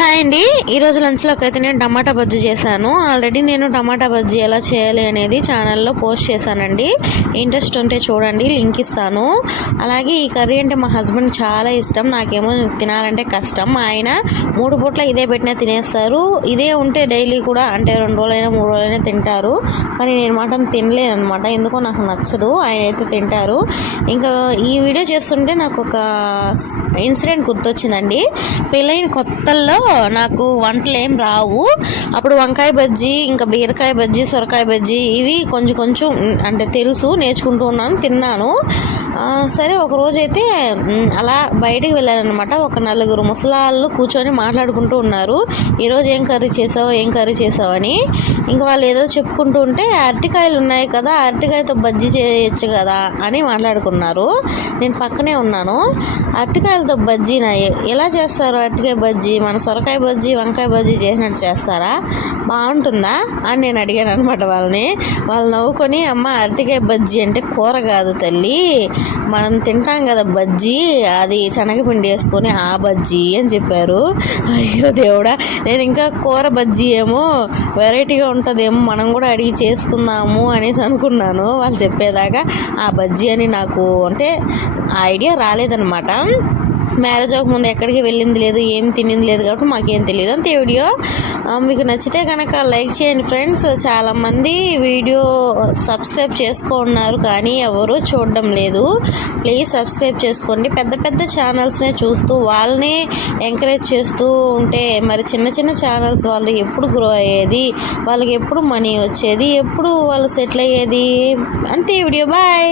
Hi అండి, ఈరోజు లంచ్లోకి అయితే నేను టమాటా బజ్జీ చేశాను. ఆల్రెడీ నేను టమాటా బజ్జీ ఎలా చేయాలి అనేది ఛానల్లో పోస్ట్ చేశానండి. ఇంట్రెస్ట్ ఉంటే చూడండి, లింక్ ఇస్తాను. అలాగే ఈ కర్రీ అంటే మా హస్బెండ్ చాలా ఇష్టం, నాకేమో తినాలంటే కష్టం. ఆయన 3 పూట్ల ఇదే పెట్టినా తినేస్తారు. ఇదే ఉంటే డైలీ కూడా అంటే 2 రోజులైనా 3 రోజులైనా తింటారు. కానీ నేను మటన్ తినలేను అనమాట, ఎందుకో నాకు నచ్చదు. ఆయన అయితే తింటారు. ఇంకా ఈ వీడియో చేస్తుంటే నాకు ఒక ఇన్సిడెంట్ గుర్తొచ్చిందండి. పెళ్ళైన కొత్తల్లో నాకు వంటలు ఏం రావు. అప్పుడు వంకాయ బజ్జీ, ఇంకా బీరకాయ బజ్జీ, సొరకాయ బజ్జీ ఇవి కొంచెం అంటే తెలుసు, నేర్చుకుంటూ ఉన్నాను, తిన్నాను. సరే ఒకరోజైతే అలా బయటికి వెళ్ళారనమాట. ఒక 4 ముసలాళ్ళు కూర్చొని మాట్లాడుకుంటూ ఉన్నారు. ఈరోజు ఏం కర్రీ చేసావు అని. ఇంకా వాళ్ళు ఏదో చెప్పుకుంటూ ఉంటే అరటికాయలు ఉన్నాయి కదా, అరటికాయతో బజ్జీ చేయొచ్చు కదా అని మాట్లాడుకున్నారు. నేను పక్కనే ఉన్నాను. అరటికాయలతో బజ్జీనా, ఎలా చేస్తారు అరటికాయ బజ్జీ? మన సొరకాయ బజ్జీ, వంకాయ బజ్జీ చేసినట్టు చేస్తారా? బాగుంటుందా అని నేను అడిగాను అనమాట వాళ్ళని. వాళ్ళు నవ్వుకొని, అమ్మ అరటికాయ బజ్జీ అంటే కూర కాదు తల్లి, మనం తింటాం కదా బజ్జీ, అది శనగపిండి వేసుకొని ఆ బజ్జీ అని చెప్పారు. అయ్యో దేవుడా, నేను ఇంకా కూర బజ్జీ ఏమో వెరైటీగా ఉంటుందేమో, మనం కూడా అడిగి చేసుకుందాము అనేసి అనుకున్నాను. వాళ్ళు చెప్పేదాకా ఆ బజ్జీ అని నాకు అంటే ఐడియా రాలేదన్నమాట. మ్యారేజ్ అవ్వకముందు ఎక్కడికి వెళ్ళింది లేదు, ఏం తినింది లేదు, కాబట్టి మాకేం తెలియదు. అంతే. వీడియో మీకు నచ్చితే కనుక లైక్ చేయండి ఫ్రెండ్స్. చాలామంది వీడియో సబ్స్క్రైబ్ చేసుకున్నారు కానీ ఎవరు చూడడం లేదు. ప్లీజ్ సబ్స్క్రైబ్ చేసుకోండి. పెద్ద ఛానల్స్నే చూస్తూ వాళ్ళనే ఎంకరేజ్ చేస్తూ ఉంటే మరి చిన్న ఛానల్స్ వాళ్ళు ఎప్పుడు గ్రో అయ్యేది, వాళ్ళకి ఎప్పుడు మనీ వచ్చేది, ఎప్పుడు వాళ్ళు సెటిల్ అయ్యేది? అంతే. Video bye.